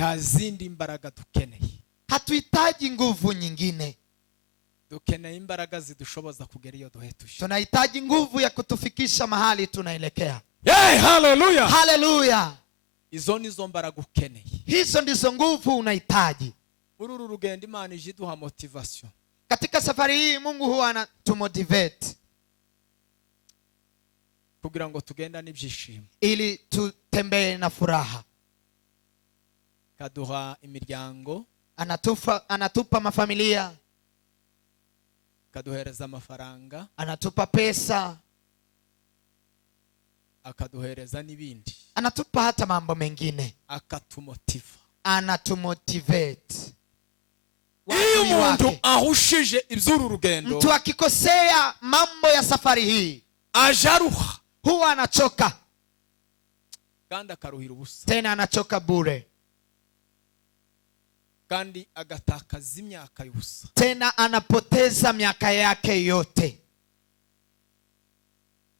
nta zindi imbaraga dukeneye. Hatuhitaji nguvu nyingine. Dukeneye imbaraga zidushoboza kugera iyo duhetushe. Tunahitaji nguvu ya kutufikisha mahali tunaelekea. Hey, hallelujah. Hallelujah. Izo nizo mbaraga ukeneye. Hizo ndizo nguvu unahitaji. Uru rugendo Imana ije iduha motivation. Katika safari hii Mungu huwa anatumotivate kugira ngo tugenda n'ibyishimo, ili tutembee na furaha. Kaduha imiryango, anatupa mafamilia, kaduhereza amafaranga, anatupa pesa, akaduhereza n'ibindi, anatupa hata mambo mengine, akatumotiva, anatumotivate. Iyo umuntu ahushije iby'uru rugendo, mtu akikosea mambo ya safari hii ajaruha, huwa anachoka, kandi akaruhira ubusa, tena anachoka bure, kandi agatakaza imyaka y'ubusa, tena anapoteza miaka yake yote.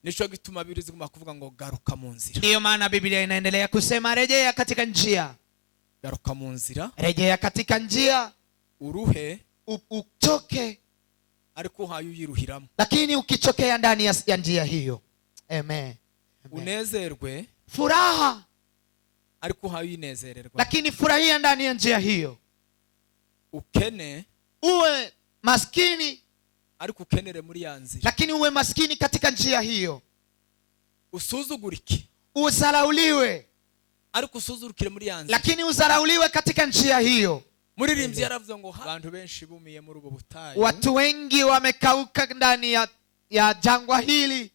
Nico gituma Biblia ziguma kuvuga ngo garuka mu nzira. Ndio maana Biblia inaendelea kusema rejea katika njia. Garuka mu nzira, rejea katika njia, uruhe, uchoke, ariko hayuyiruhiramo, lakini ukichokea ndani ya njia hiyo. Amen. Unezerwe, furaha, ariko hayinezererwa, lakini furahia ndani ya njia hiyo. Ukene, uwe maskini, ariko ukenere muri ya nzira, lakini uwe maskini katika njia hiyo. Usuzugurike, uzarauliwe, ariko usuzurukire muri ya nzira, lakini uzarauliwe katika njia hiyo. Muririmbyi yaravuze ngo abantu benshi bumiye muri ubu butayu, watu wengi wamekauka ndani ya jangwa hili,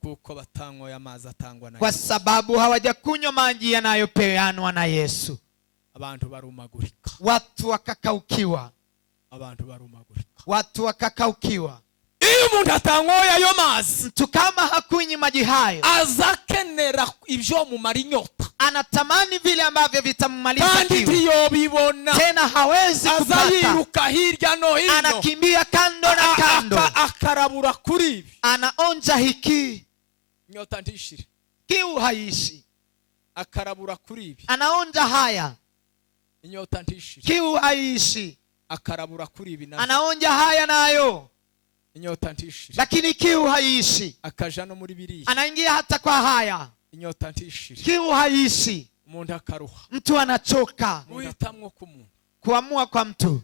kuko batanywa amazi atangwa na kwa sababu hawajakunywa maji yanayopeanwa na Yesu. Abantu barumagurika, watu wakakaukiwa, abantu barumagurika, watu wakakaukiwa. Iyo umuntu atanywa ayo mazi, mtu kama hakunywi maji hayo, azakenera ibyo mumara inyota, anatamani vile ambavyo vitamumaliza kiu, ntiyobibona, tena hawezi kupata, azayiruka hirya no hino, anakimbia kando na kando, akarabura kuri ibi, anaonja hiki, inyota ntishire, kiu haishi, akarabura kuri ibi, anaonja haya, inyota ntishire, kiu haishi, akarabura kuri ibi, anaonja haya nayo, inyota ntishire, lakini kiu haishi, akaja no muri biriya, anaingia hata kwa haya, inyota ntishire, kiu haishi, umuntu akaruha, mtu anachoka. Guhitamwo k'umuntu, kuamua kwa mtu.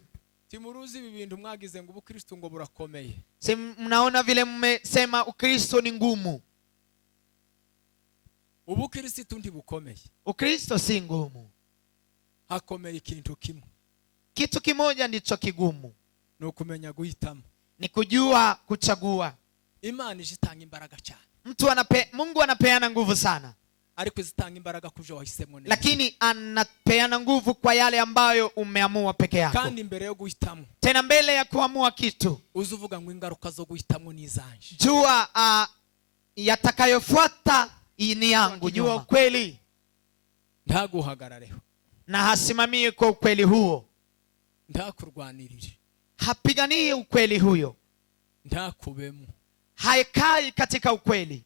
Timuruzi ibi bintu mwagize ngo ubukristo ngo burakomeye, si mnaona vile mmesema Ukristo ni ngumu. Ubukristo ntibukomeye, Ukristo si ngumu, hakomeye ikintu kimwe, kitu kimoja ndicho kigumu, ni ukumenya guhitamo, ni kujua kuchagua. Imana ijitanga imbaraga cyane, Mungu anapeana nguvu sana, ariko izitanga imbaraga kujo wahisemo neza, lakini anapeana nguvu kwa yale ambayo umeamua peke yako. Kandi imbere yo guhitamo, tena mbele ya kuamua kitu, uzuvuga ngo ingaruka zo guhitamo nizanje, jua yatakayofuata ni yangu, jua ukweli, ntaguhagarareho, na hasimamie kwa ukweli huo, ntakurwanirire, hapiganie ukweli huyo, ntakubemo, haikai katika ukweli,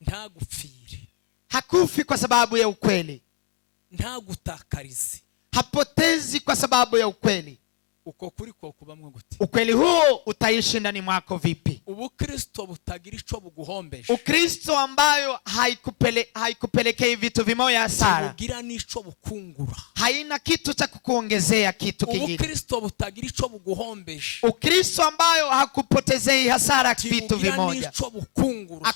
ntagupfire, hakufi kwa sababu ya ukweli, ntagutakarize, hapotezi kwa sababu ya ukweli. uko kuri ko kubamwe gute? Ukweli huo utaishi ndani mwako vipi? Ubukristo butagira ico buguhombesha, Ukristo ambayo haikupelekei vitu vimoja hasara, bugira nico bukungura, haina kitu cha kukuongezea kitu kingine. Ubukristo butagira ico buguhombesha, Ukristo ambayo hakupotezei hasara vitu vimoja, nico bukungura,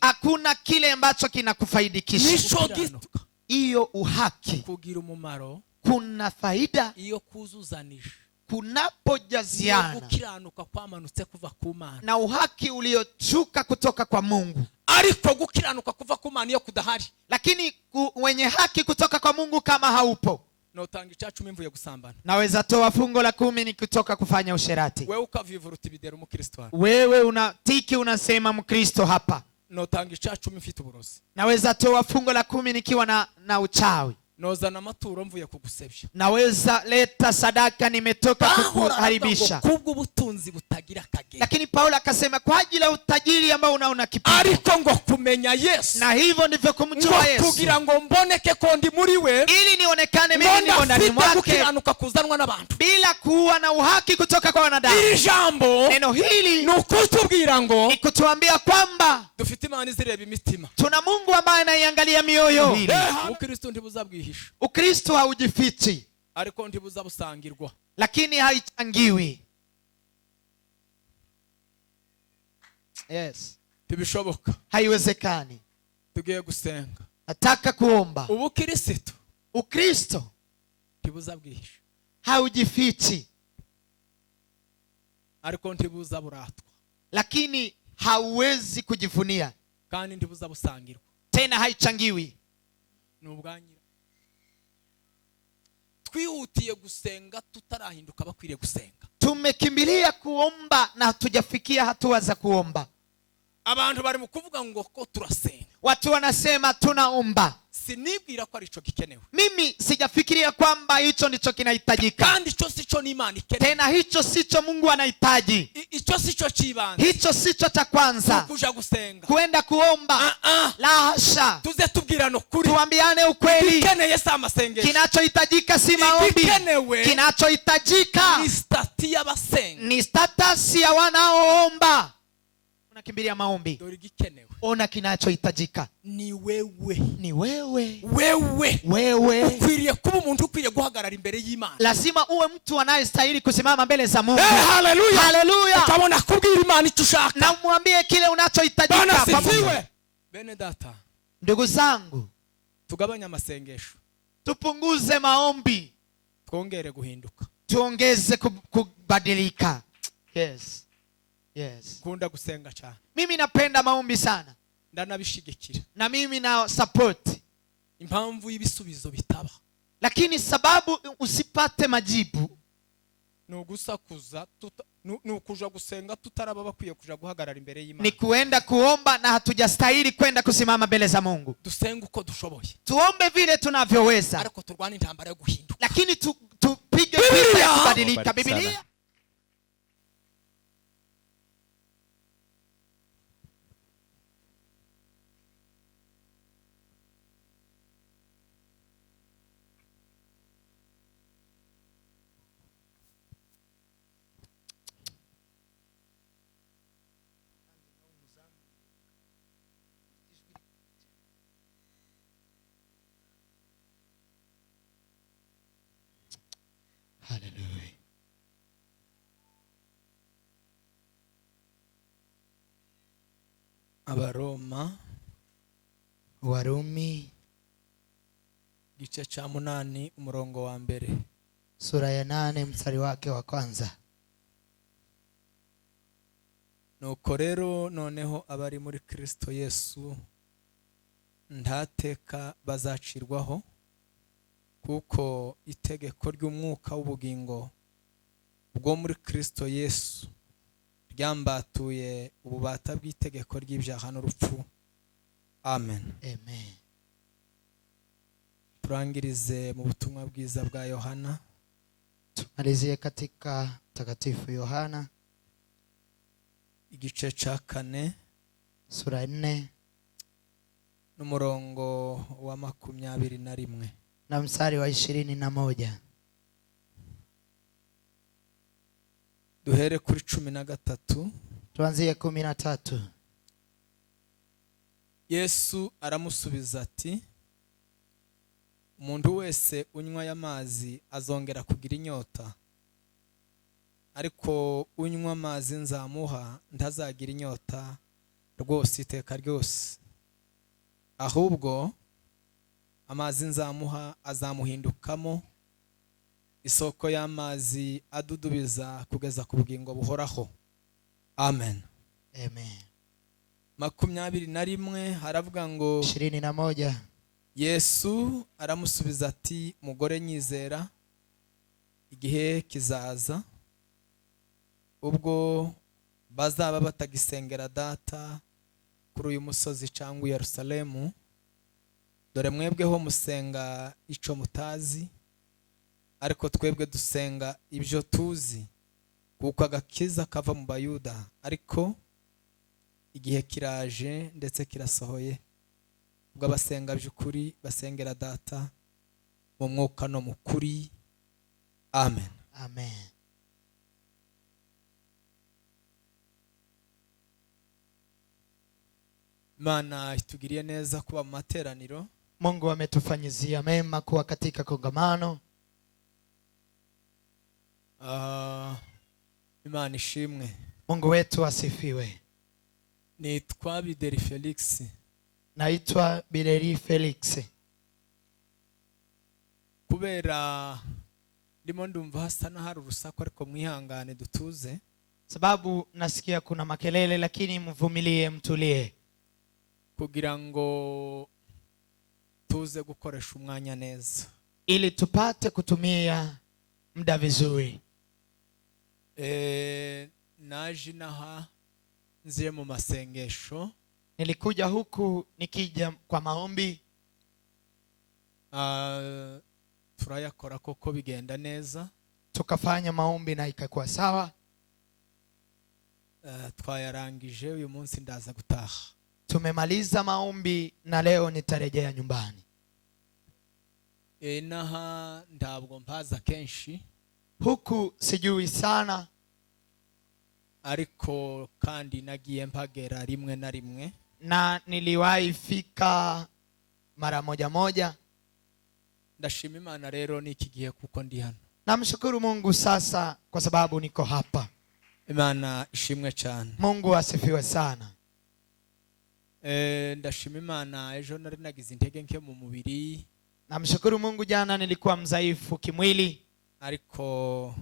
hakuna kile ambacho kinakufaidikisha. Nico gitu iyo uhaki kugira umumaro, kuna faida iyo kuzuzanije, kunapojaziana, gukiranuka kwamanutse kuva ku Mana, na uhaki uliochuka kutoka kwa Mungu. Ariko gukiranuka kuva ku Mana iyo kudahari, lakini wenye haki kutoka kwa Mungu kama haupo, notanga icacu mimvuye gusambana, naweza toa fungo la 10 ni kutoka kufanya usherati. Wewe ukavivura uti Bideri umukristo hapa, wewe unatiki unasema mkristo hapa, notanga icacu mfite uburozi, naweza toa fungo la 10 nikiwa na uchawi, nozana amaturo mvuye kugusebya. naweza leta sadaka nimetoka kukuharibisha. Kubwo ubutunzi butagira akagero. Lakini Paulo akasema kwa ajili ya utajiri ambao unaona kipimo. Ariko ngo kumenya Yesu. Na hivyo ndivyo kumjua Yesu. Kugira ngo mboneke ko ndi muri we. Ili nionekane mimi niko ndani mwake. Gukiranuka kuzanwa n'abantu. Bila kuwa na uhaki kutoka kwa wanadamu. Ijambo. Neno hili ni ukutubwira ngo. Ni kutuambia kwamba dufite Imana izireba imitima. Tuna Mungu ambaye anaiangalia mioyo. Ubukristo ntibuzabwihisha. Ukristo haujifichi. Ariko ntibuzabusangirwa. Lakini haichangiwi. Yes. Tibishoboka. Haiwezekani. Tugiye gusenga. Nataka kuomba. Ubukristo. Ukristo ntibuzabwihisha. Haujifichi. Ariko ntibuzaburatwa. Lakini hauwezi kujivunia. Kandi ntibuzabusangirwa. Tena haichangiwi. Nubwanyira. Twihutiye gusenga tutarahinduka bakwiriye gusenga. Tumekimbilia kuomba na hatujafikia hatua za kuomba. Abantu bari mu kuvuga ngo ko turasenga. Watu wanasema tunaomba. Sinibwira ko arico gikenewe. Mimi sijafikiria kwamba hicho ndicho kinahitajika. Kandi ico sico ni Imana ikenewe. Tena hicho sicho Mungu anahitaji. Ico sico cibanze. Hicho sicho cha kwanza. Kuja gusenga. Kuenda kuomba. La hasha. Tuze tubwirana kuri. Tuambiane ukweli. Ikeneye sa masengesho. Kinachohitajika si maombi. Kinachohitajika ni stati y'abasenga. Ni status ya wanaoomba. Unakimbilia maombi. Dore gikenewe. Ona kinachohitajika. Ni wewe. Ni wewe. Wewe. Ukwiriye kuba umuntu ukwiriye guhagarara imbere y'Imana. Lazima uwe mtu anayestahili kusimama mbele za Mungu. Haleluya. Haleluya. Utabona kubwira Imana icyo ushaka. Na umwambie kile unachohitajika kwa Mungu. Bene data. Ndugu zangu, tugabanya amasengesho. Tupunguze maombi. Twongere guhinduka. Tuongeze kubadilika. Yes. Kunda gusenga cyane. Mimi napenda maombi sana. Ndanabishigikira. Na mimi na support. Impamvu y'ibisubizo bitaba. Lakini sababu usipate majibu nugusakuza nukuja gusenga tutaraba bakwiye kuja guhagarara imbere y'Imana. Ni kuenda kuomba na hatujastahili kwenda kusimama mbele za Mungu. Dusenga uko dushoboye. Tuombe vile tunavyoweza. Ariko turwane intambara yo guhinduka. Lakini tupige vita ya kubadilika. Biblia. Hallelujah. Warumi gice cha 8 umurongo wa mbere. Sura ya 8 mstari wake wa kwanza. Nuko rero noneho abari muri Kristo Yesu ndateka bazacirwaho, kuko itegeko ry'umwuka w'ubugingo bwo muri Kristo Yesu ryambatuye ububata bw'itegeko ry'ibyaha n'urupfu. Amen. Amen. Turangirize mu butumwa bwiza bwa Yohana. Tumalizie katika Mtakatifu Yohana igice cha 4 sura 4 n'umurongo wa 21 na mstari wa 21. Duhere kuri 13. Tuanzie 13. Yesu aramusubiza ati, umuntu wese unywa y'amazi azongera kugira inyota, ariko unywa amazi nzamuha ntazagira inyota rwose iteka ryose, ahubwo amazi nzamuha azamuhindukamo isoko y'amazi adudubiza kugeza ku bugingo buhoraho. Amen. Amen. 21 haravuga ngo 21. Yesu aramusubiza ati, mugore nyizera, igihe kizaza ubwo bazaba batagisengera data kuri uyu musozi cyangwa Yerusalemu, dore mwebweho musenga ico mutazi, ariko twebwe dusenga ibyo tuzi, kuko agakiza kava mu bayuda, ariko igihe kiraje ndetse kirasohoye ubwo abasenga by'ukuri basengera data mu mwuka no mu kuri. Amen. Amen. Imana itugiriye neza kuba mu materaniro. Mungu ametufanyizia mema kuwa katika kongamano. Imana ishimwe. Mungu wetu asifiwe. Nitwa Bideri Felix. Naitwa Bideri Felix. Kubera ndimo ndumva hasa na hari urusaku, ariko mwihangane dutuze, sababu nasikia kuna makelele, lakini mvumilie, mtulie, kugira ngo tuze gukoresha umwanya neza, ili tupate kutumia muda vizuri. Naje naha nziye mu masengesho. Nilikuja huku nikija kwa maombi. Turayakora koko bigenda neza, tukafanya maombi na ikakuwa sawa. Twayarangije, uyu munsi ndaza gutaha. Tumemaliza maombi na leo nitarejea nyumbani. Naha ndabwo mpaza kenshi, huku sijui sana, ariko kandi nagiye mpagera rimwe na rimwe, na niliwahi fika mara moja moja. Ndashima Imana rero n'iki gihe kuko ndi hano. Namshukuru Mungu sasa kwa sababu niko hapa. Imana ishimwe cyane. Mungu asifiwe sana. Ndashima Imana, ejo nari nagize intege nke mu mubiri. Namshukuru Mungu, jana nilikuwa mzaifu kimwili, ariko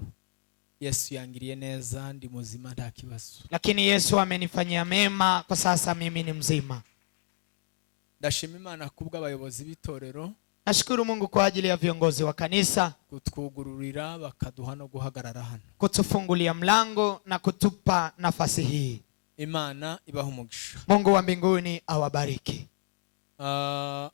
Yesu yangiriye neza, ndi muzima nta kibazo. Lakini Yesu amenifanyia mema, kwa sasa mimi ni mzima. Ndashima Imana kubwa abayobozi b'itorero. Nashukuru Mungu kwa ajili ya viongozi wa kanisa kutwugururira bakaduha no guhagarara hano, kutufungulia mlango na kutupa nafasi hii. Imana ibaha umugisha. Mungu wa mbinguni awabariki.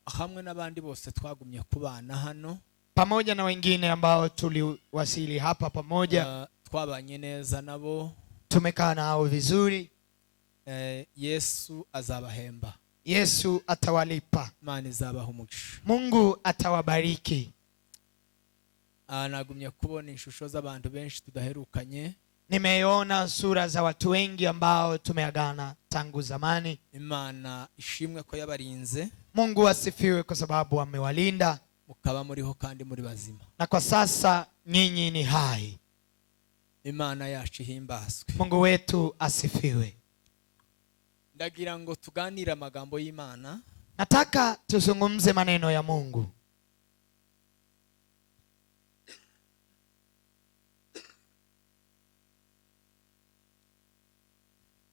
Hamwe n'abandi bose twagumye kubana hano, pamoja na wengine ambao tuliwasili hapa pamoja, twabanye neza nabo, tumekaa nao vizuri. Yesu azabahemba. Yesu atawalipa. Imana izabaha umugisha. Mungu atawabariki. Nagumye kubona ishusho z'abantu benshi tudaherukanye. Nimeona sura za watu wengi ambao tumeagana tangu zamani. Imana ishimwe ko yabarinze. Mungu asifiwe kwa sababu amewalinda. Mukaba muriho kandi muri bazima. Na kwa sasa nyinyi ni hai. Imana yacu ihimbazwe. Mungu wetu asifiwe. Ndagira ngo tuganire amagambo y'Imana. Nataka tuzungumze maneno ya Mungu.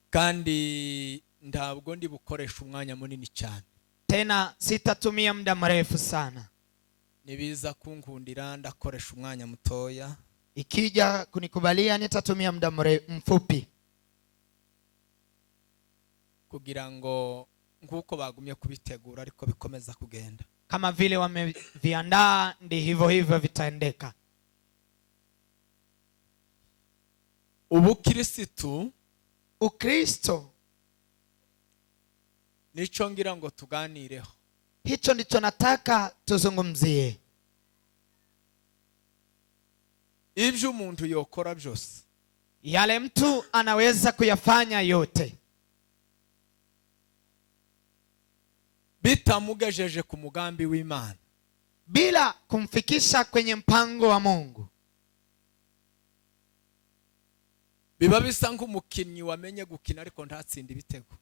Kandi ndabwo ndi bukoresha umwanya munini cyane. Tena sitatumia muda mrefu sana. Nibiza kunkundira ndakoresha umwanya mutoya. Ikija kunikubalia nitatumia muda mfupi, kugira ngo nguko bagumye kubitegura ariko bikomeza kugenda. Kama vile wameviandaa ndi hivyo hivyo vitaendeka. Ukristo nico ngira ngo tuganireho. Hicho ndicho nataka tuzungumzie. Ibyo umuntu yokora byose, yale mtu anaweza kuyafanya yote, bitamugejeje ku mugambi w'Imana, bila kumfikisha kwenye mpango wa Mungu. Biba bisa nk'umukinnyi wamenye gukina ariko ntatsinde ibitego.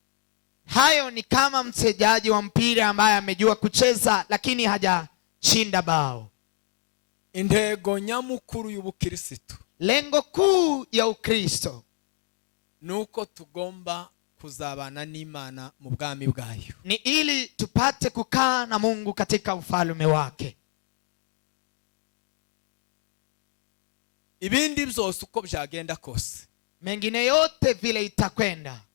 Hayo ni kama mchezaji wa mpira ambaye amejua kucheza lakini hajashinda bao. Intego nyamukuru y'Ubukristo, lengo kuu ya Ukristo, nuko tugomba kuzabana n'Imana mu bwami bwayo, ni ili tupate kukaa na Mungu katika ufalme wake. Ibindi byose uko byagenda kose, mengine yote vile itakwenda,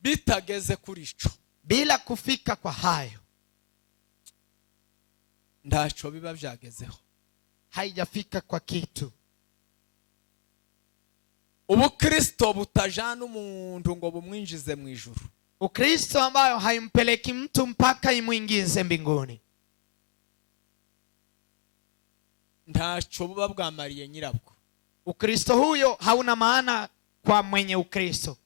bitageze kuri ico, bila kufika kwa hayo, ntacyo biba byagezeho. haijafika kwa kitu. Ubukristo butajana umuntu ngo bumwinjize mu ijuru. Ukristo ambayo haimpeleki mtu mpaka imuingize mbinguni, ntacyo buba bwamariye nyirabwo. Ukristo huyo hauna maana kwa mwenye Ukristo.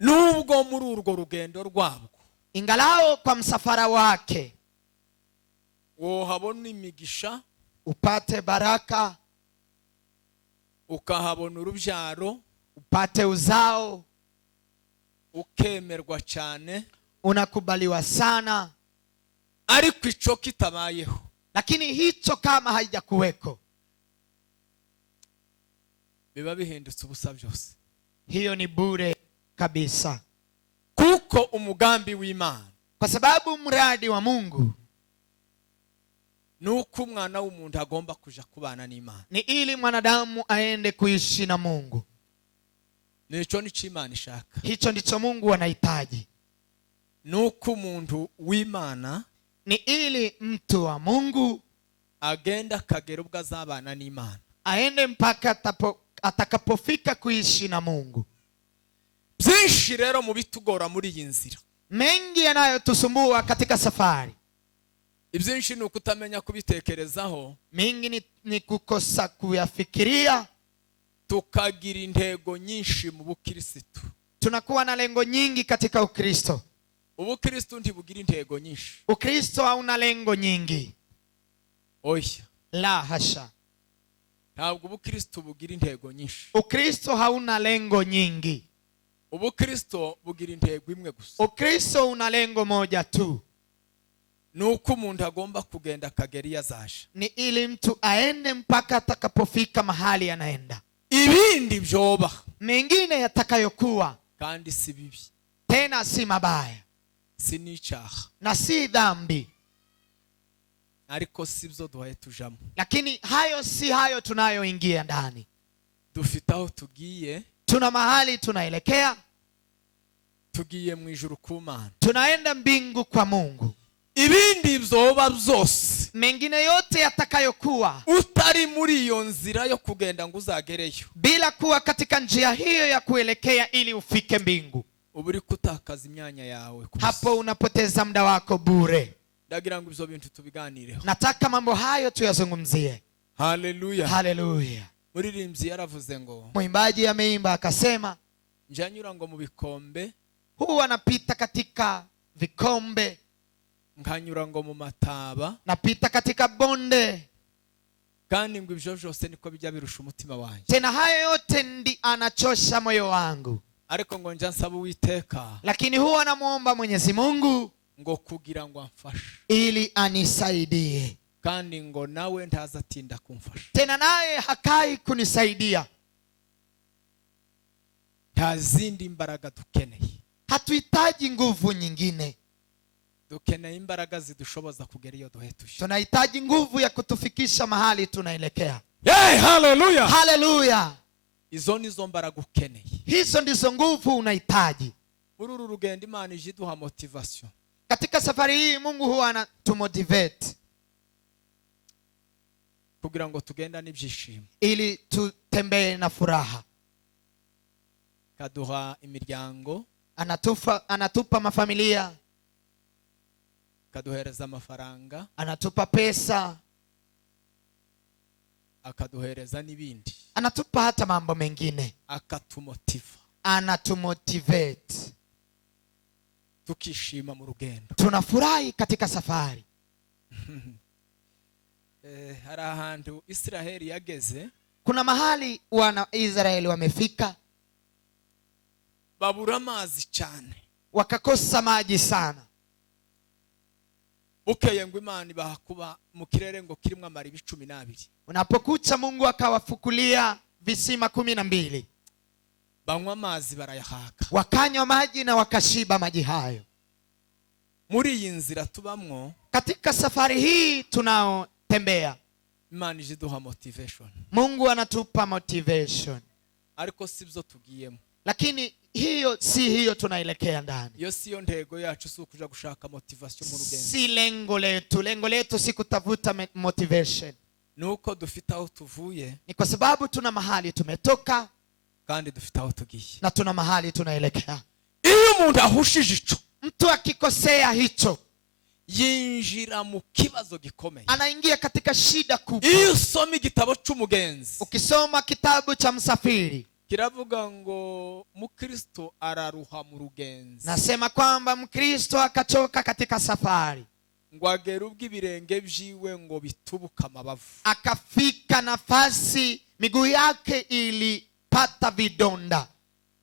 Nubwo muri urwo rugendo rwabwo, ingalao kwa msafara wake wohabona imigisha, upate baraka, ukahabona urubyaro, upate uzao, ukemerwa cyane, unakubaliwa sana, ariko ico kitabayeho, lakini hicho kama haijakuweko, biba bihindutse ubusa byose. hiyo ni bure kabisa. Kuko umugambi w'Imana, kwa sababu mradi wa Mungu nuko umwana w'umuntu agomba kuja kubana n'Imana, ni ili mwanadamu aende kuishi na Mungu. nico nico Imana ishaka. Hicho ndicho Mungu anahitaji. Nuko umuntu w'Imana, ni ili mtu wa Mungu agenda kagera ubwo azabana n'Imana, aende mpaka atakapofika kuishi na Mungu. byinshi rero mu bitugora muri iyi nzira, mengi yanayotusumbua katika safari, ibyinshi ni ukutamenya kubitekerezaho, mingi ni kukosa kuyafikiria, tukagira intego nyinshi mu Bukristo. tunakuwa na lengo nyingi katika Ukristo. Ubukristo ntibugira intego nyinshi. Ukristo hauna lengo nyingi, oya, la hasha. ntabwo Ubukristo bugira intego nyinshi. Ukristo hauna lengo nyingi. Ubukristo bugira intego imwe gusa. Ukristo una lengo moja tu, nuko umuntu agomba kugenda kagera iyo azaje, ni ili mtu aende mpaka atakapofika mahali anaenda. ibindi byoba, mengine yatakayokuwa kandi si bibi, tena si mabaya, si n'icyaha, na si dhambi, ariko si byo duhaye tujamo. lakini hayo si hayo tunayoingia ndani. Dufite aho tugiye, tuna mahali tunaelekea, tugiye mu ijuru ku Mana, tunaenda mbingu kwa Mungu. ibindi byoba byose, mengine yote yatakayokuwa, utari muri iyo nzira yo kugenda ngo uzagereyo, bila kuwa katika njia hiyo ya kuelekea ili ufike mbingu, uburi kutakaza imyanya yawe kubusa. hapo unapoteza muda wako bure. Ndagira ngo ibyo bintu tubiganireho. Nataka mambo hayo tuyazungumzie. Haleluya, haleluya. muririmbyi yaravuze ngo, mwimbaji ameimba akasema, njanyura ngo mu bikombe, huwa napita katika vikombe, nkanyura ngo mu mataba, napita katika bonde, kandi ngo ibyo byose niko bijya birusha umutima wanjye, tena hayo yote ndi anachosha moyo wangu, ariko ngo njya nsaba Uwiteka, lakini huwa namuomba Mwenyezi Mungu ngo kugira ngo amfashe, ili anisaidie, kandi ngo nawe ntazatinda kumfasha, tena naye hakai kunisaidia. nta zindi imbaraga dukeneye. Hatuhitaji nguvu nyingine, dukeneye imbaraga zidushoboza kugera iyo duhetushe. tunahitaji nguvu ya kutufikisha mahali tunaelekea. Hey, haleluya, haleluya. izo nizo mbaraga ukeneye, hizo ndizo nguvu unahitaji. muri uru rugendo Imana ije iduha motivation. Katika safari hii Mungu huwa anatumotivate kugira ngo tugenda n'ibyishimo, ili tutembee na furaha. kaduha imiryango, anatupa mafamilia, kaduhereza amafaranga, anatupa pesa, akaduhereza n'ibindi, anatupa hata mambo mengine, akatumotiva, anatumotivate, tukishima mu rugendo, tunafurahi katika safari. hari ahantu Israeli yageze, kuna mahali wana Israeli wamefika, babura amazi cyane, wakakosa maji sana. bukeye ngo Imana ibahakuba mu kirere ngo kirimo amariba 12. Unapokucha Mungu akawafukulia visima 12, banywa amazi barayahaka, wakanywa maji na wakashiba maji hayo. muri iyi nzira tubamwo, katika safari hii tunaotembea, Imana ije iduha motivation, Mungu anatupa motivation, ariko sibyo tugiyemo, lakini hiyo si hiyo tunaelekea ndani. Iyo siyo ntego yacu, si ukuja gushaka motivation mu rugendo. Si lengo letu si kutafuta motivation. Nuko dufite aho tuvuye, ni kwa sababu tuna mahali tumetoka kandi dufite aho tugiye, na tuna mahali tunaelekea. Iyo umuntu ahushije ico, mtu akikosea hicho, yinjira mu kibazo gikomeye, anaingia katika shida kubwa. Iyo usoma igitabo cy'umugenzi, ukisoma kitabu cha msafiri, kiravuga ngo Mukristo araruha mu rugenzi. Nasema kwamba Mkristo akachoka katika safari, ngo agera ubwo ibirenge byiwe ngo bitubuka amabavu, akafika nafasi miguu yake ilipata vidonda,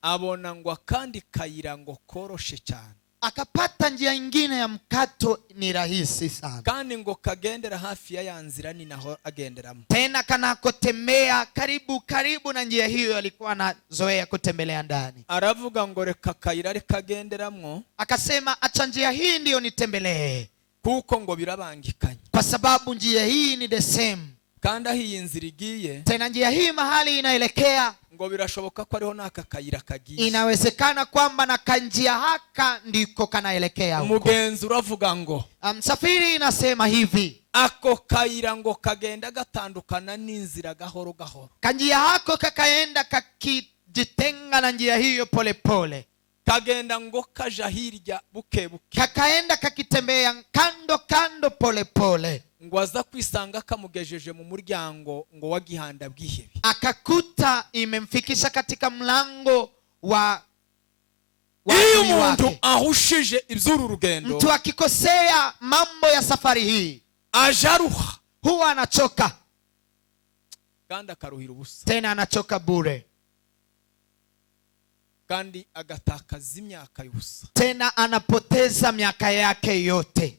abona ngo akandi kayira ngo koroshe cyane, akapata njia nyingine ya mkato ni rahisi sana, kandi ngo kagendera hafi ya yanzira ni naho agenderamo, tena kanakotembea karibu na njia hiyo alikuwa anazoea kutembelea ndani. Aravuga ngo reka kayira reka agenderamwo, akasema acha njia hii ndiyo nitembelee, kuko ngo birabangikanye, kwa sababu njia hii ni the same, kandi aho iyi nzira igiye, tena njia hii mahali inaelekea, ngo birashoboka ko ariho naka kayira kagiye, inawezekana kwamba na kanjia haka ndiko kanaelekea huko. Umugenzi uravuga ngo, msafiri inasema hivi, ako kayira ngo kagenda gatandukana n'inzira gahoro gahoro, kanjia hako kakaenda kakijitenga na njia hiyo pole pole, kagenda ngo kaja hirya buke buke, kakaenda kakitembea kando pole pole, ngo aza kwisanga kamugejeje mu muryango ngo wagihanda bwihebe, akakuta imemfikisha katika mlango wa iyo umuntu ahushije iby'uru rugendo, mtu akikosea mambo ya safari hii ajaruha, huwa anachoka, kandi akaruhira ubusa, tena anachoka bure, kandi agatakaza imyaka y'ubusa, tena anapoteza miaka yake yote.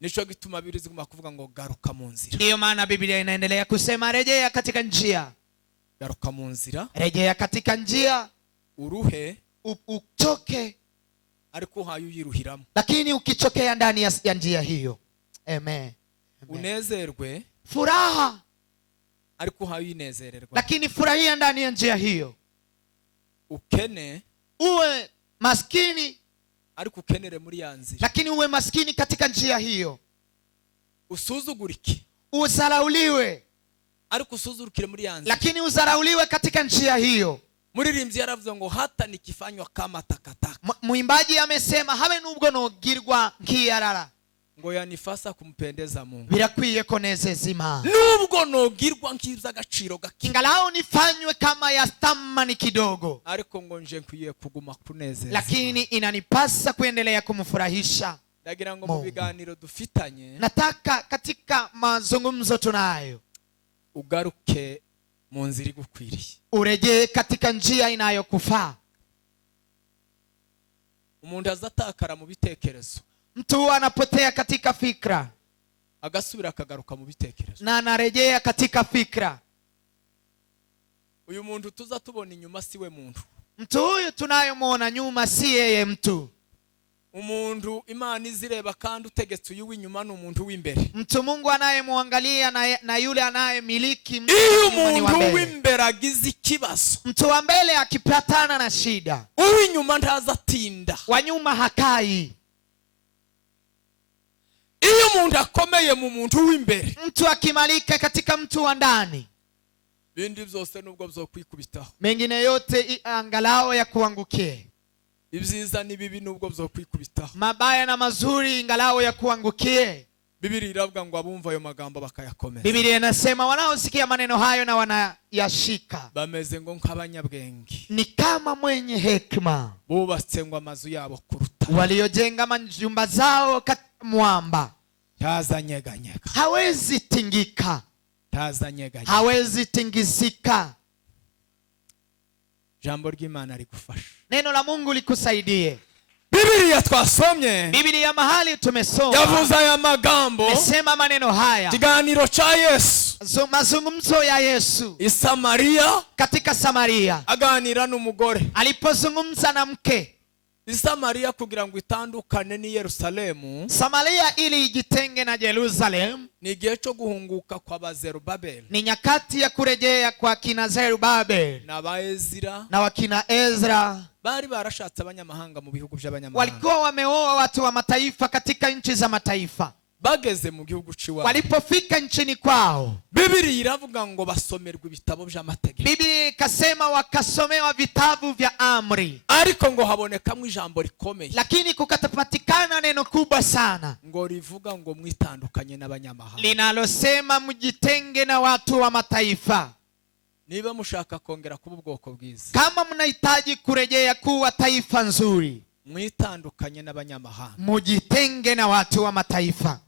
Nico gituma Biblia ziguma kuvuga ngo garuka mu nzira. Ndiyo maana Biblia inaendelea kusema rejea katika njia, garuka mu nzira, rejea katika njia, uruhe, uchoke, ariko uhaye uyiruhiramo, lakini ukichokea ndani ya njia hiyo, amen, unezerwe, furaha, ariko uhaye uyinezererwa, lakini furahia ndani ya njia hiyo, ukene, uwe maskini, ariko ukenere muri ya nzira, lakini uwe maskini katika njia hiyo, usuzugurike, uzarauliwe, ariko usuzurukire muri ya nzira, lakini uzarauliwe katika njia hiyo. Muririmbyi yaravuze ngo hata nikifanywa kama takataka, Muimbaji amesema habe nubwo nogirwa nkiyarara, ngo yanifasa kumpendeza Mungu, birakwiye ko nezeza Imana, nubwo nogirwa nk'iby'agaciro gake, ingalao nifanywe kama ya thamani kidogo, ariko ngo nje nkwiye kuguma kunezeza, lakini inanipasa kuendelea kumfurahisha. Ndagira ngo mu biganiro dufitanye, nataka katika mazungumzo tunayo, ugaruke mu nzira igukwiriye, urejee katika njia inayokufaa. Umuntu azatakara mu bitekerezo, mtu anapotea katika fikra, agasubira akagaruka mu bitekerezo, na anarejea katika fikra. Uyu muntu tuza tubona inyuma siwe muntu, mtu huyu tunayomuona nyuma si yeye mtu. Umuntu Imana izireba kandi utegetse uyu w'inyuma n'umuntu w'imbere, mtu Mungu anayemwangalia na yule anayemiliki iyo umuntu w'imbere agize ikibazo, mtu wa mbele akipatana na shida, uw'inyuma ntazatinda, wa nyuma hakai. iyo umuntu akomeye mu muntu w'imbere, mtu akimalika katika mtu wa ndani, bindi byose nubwo byokwikubitaho, mengine yote angalao ya kuangukie, ibyiza ni bibi nubwo byokwikubitaho, mabaya na mazuri ingalao ya kuangukie. Biblia iravuga ngo abumva ayo magambo bakayakomeza, Biblia inasema wanaosikia maneno hayo na wanayashika bameze ngo nk'abanyabwenge, ni kama mwenye hekima, bubatse ngo amazu yabo ku rutare, waliojenga majumba zao katika mwamba, ntazanyeganyega, hawezi tingika, ntazanyeganyega, hawezi tingizika. Ijambo ry'Imana rigufasha, neno la Mungu likusaidie. Biblia twasomye, Biblia mahali tumesoma, yavuze aya magambo, mesema maneno haya, kiganiro cha Yesu, mazungumzo ya Yesu i Samaria, katika Samaria, aganira n'umugore, alipozungumza na mke, Samariya kugira ngo itandukane ni Yerusalemu, Samaria ili ijitenge na Jerusalem, ni igihe cyo guhunguka kwa Bazerubabeli, ni nyakati ya kurejea kwa kina Zerubabeli na Ezra, na wakina Ezra. bari barashatse abanyamahanga mu bihugu by'abanyamahanga, Walikuwa wameoa watu wa mataifa katika nchi za mataifa. bageze mu gihugu ciwabo, Walipofika nchini kwao, Biblia iravuga ngo basomerwe ibitabo by'amategeko, Biblia ikasema wakasomewa vitabu vya amri, ariko ngo habonekamwe ijambo rikomeye, lakini kukatapatikana neno kubwa sana ngo rivuga ngo mwitandukanye n'abanyamahanga. linalosema mjitenge na watu wa mataifa. Niba mushaka kongera kuba ubwoko bwiza, Kama mnahitaji kurejea kuwa taifa nzuri, mwitandukanye n'abanyamahanga. mujitenge na watu wa mataifa.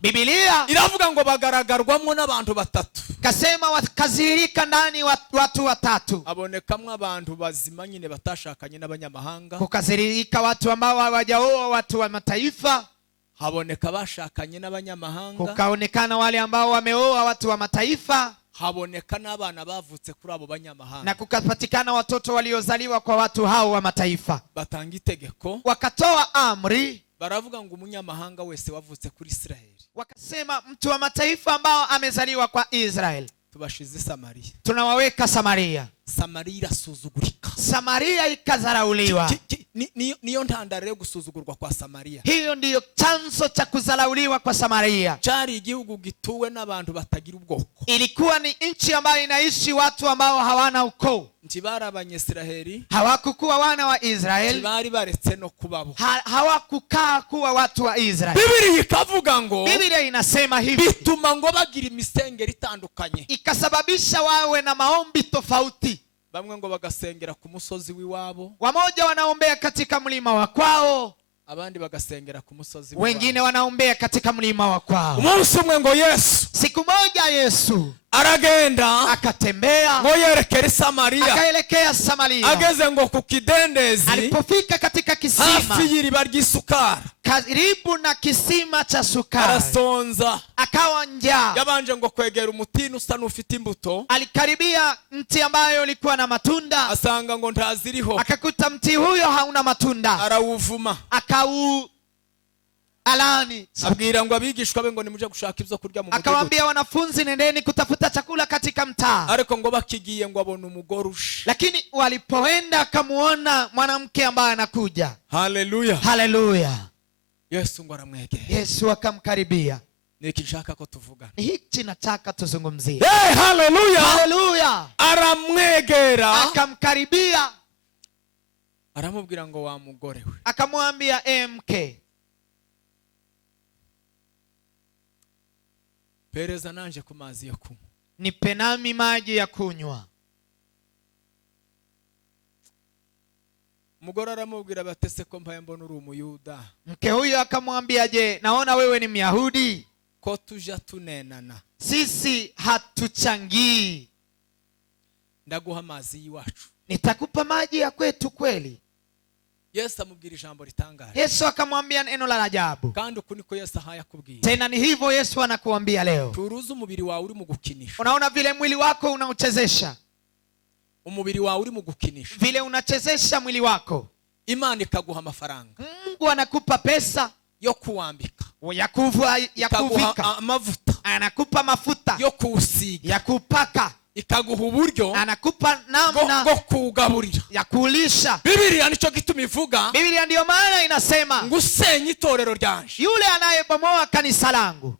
Biblia iravuga ngo bagaragarwamo n'abantu batatu, kasema wakazirika ndani watu watatu. abonekamwe abantu bazima nyine batashakanye n'abanyamahanga, Kukazirika watu ambao hawajaoa watu wa mataifa, haboneka bashakanye n'abanyamahanga, kukaonekana wale ambao wameoa watu wa mataifa, haboneka n'abana bavutse kuri abo banyamahanga, na kukapatikana watoto waliozaliwa kwa watu hao wa mataifa. batanga itegeko, Wakatoa amri, baravuga ngo umunyamahanga wese wavutse kuri Israeli, wakasema mtu wa mataifa ambao amezaliwa kwa Israeli tubashize Samariya. tunawaweka Samaria. Samariya irasuzugurika, Samaria ikazarauliwa. niyo ntandaro yo gusuzugurwa kwa Samariya. Hiyo ndiyo chanzo cha kuzarauliwa kwa Samaria. Cyari igihugu gituwe n'abantu batagira ubwoko, Ilikuwa ni nchi ambayo inaishi watu ambao hawana ukoo. ntibari abanyesiraheli, Hawakukuwa wana wa Israeli, ntibari baretse no kubabo. hawakukaa kuwa watu wa Israeli. Biblia ikavuga ngo, Biblia inasema hivi, bituma ngo bagira imisengero itandukanye, ikasababisha wawe na maombi tofauti. bamwe ngo bagasengera ku musozi w'iwabo, Wamoja wanaombea katika mlima wa kwao, abandi bagasengera ku musozi wengine wanaombea katika mlima wa kwao. umunsi umwe ngo Yesu Siku moja Yesu aragenda akatembea, ngo yerekere Samariya, akaelekea Samaria. ageze ngo ku kidendezi Alipofika katika kisima hafi y'iriba ry'isukari, karibu na kisima cha sukari, arasonza, akawa njaa. yabanje ngo kwegera umutini usa n'ufite imbuto, Alikaribia mti ambayo ulikuwa na matunda, asanga ngo ntaziriho, akakuta mti huyo hauna matunda, arawuvuma, alani. abwira ngo abigishwa be ngo nimuje gushaka ibyo kurya mu mudugudu, Akawaambia wanafunzi, nendeni kutafuta chakula katika mtaa. ariko ngo bakigiye ngo abona umugore uje. Lakini walipoenda akamuona mwanamke ambaye anakuja. Haleluya, Haleluya. Yesu ngo aramwegera. Yesu akamkaribia. Niki nshaka ko tuvugana, Hichi nataka tuzungumzie. hey, haleluya, Haleluya. aramwegera, Akamkaribia, aramubwira ngo wa mugore we, akamwambia mke, pereza nanje ku mazi yo kunywa. nipe nami maji ya kunywa. Umugore aramubwira batese ko mpaye mbona uri umuyuda, Mke huyo akamwambia, je, naona wewe ni Myahudi? ko tuja tunenana, Sisi hatuchangii. ndaguha amazi y'iwacu. Nitakupa maji ya kwetu kweli? Yesu amubwira ijambo ritangaje, Yesu akamwambia neno la ajabu. kandi uku niko Yesu ahaye akubwira. Tena ni hivyo Yesu anakuambia leo. Turuzi umubiri wawe uri mu gukinisha, Unaona vile mwili wako unauchezesha, umubiri wawe uri mu gukinisha, vile unachezesha mwili wako. Imana ikaguha amafaranga Mungu anakupa pesa yo kuwambika, ya ikaguha kuvika, amavuta anakupa mafuta yo kuwusiga, ya kupaka, ikaguha uburyo anakupa namna bwo kugaburira. ya kulisha. Biblia nicyo gituma ivuga Biblia ndiyo maana inasema, ngo usenye itorero ryanje yule anayebomoa kanisa langu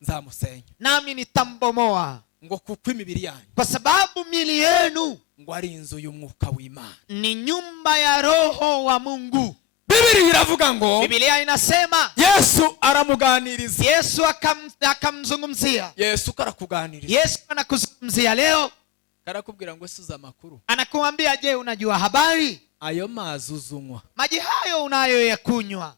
nzamusenya, nami nitambomoa, ngo kuko imibiri yanyu kwa sababu miili yenu ngo ari inzu y'umwuka w'Imana. ni nyumba ya Roho wa Mungu. Biblia iravuga ngo Biblia inasema, Yesu aramuganiriza. Yesu akamzungumzia. Yesu karakuganiriza, Yesu anakuzungumzia leo, karakubwira ngo ese uzi amakuru, anakuambia, je, unajua habari? ayo mazi uzunywa Maji hayo unayoyakunywa,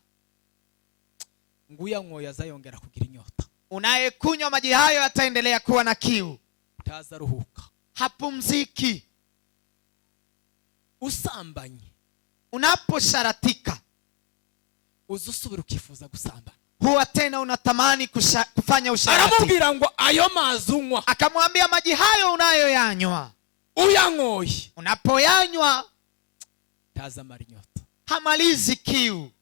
ngo uyanyoye azayongera kugira inyota, unayekunywa maji hayo ataendelea kuwa na kiu, tazaruhuka. hapumziki. Usambanye, Unaposharatika uzusubira ukifuza gusambana, huwa tena unatamani kufanya usharati. aramubwira ngo ayo mazi unywa, Akamwambia, maji hayo unayoyanywa, uyanyoye unapoyanywa tazamara inyota, hamalizi kiu.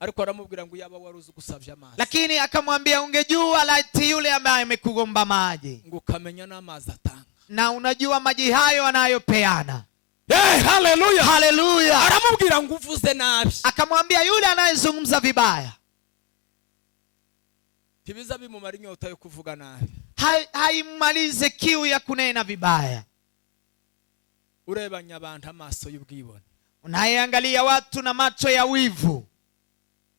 ariko aramubwira ngo yaba waruzi gusavya amazi, Lakini akamwambia ungejua laiti yule ambaye amekugomba maji ngo ukamenya n'amazi atanga, na unajua maji hayo anayopeana. haleluya, Haleluya. aramubwira ngo uvuze nabi, Akamwambia yule anayezungumza vibaya tibiza bimumara inyota yo kuvuga nabi, haimalize kiu ya kunena vibaya. urebanya abantu amaso y'ubwibone, Unayeangalia watu na macho ya wivu,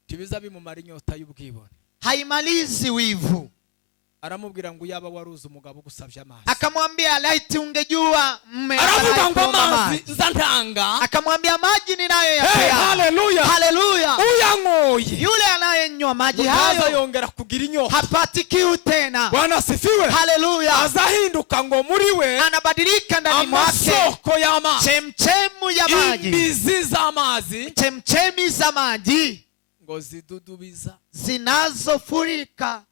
tibiza bimumara inyota y'ubwibone. haimalizi wivu. Aramubwira ngo yaba waruzi umugabo gusavya amazi, Akamwambia laiti ungejua mme aravuga ngo anayekuomba amazi maji. zantanga, Akamwambia maji ninayoyapea. haleluya, Haleluya. uyangoye Yule anayenywa maji hayo hayo yongera kugira inyota. hapati kiu tena. Bwana asifiwe. Haleluya. Azahinduka ngo muri we Anabadilika ndani mwake amasoko y'amazi, chemchemu ya maji, imbizi z'amazi, chemchemi za maji ngo zidudubiza, zinazofurika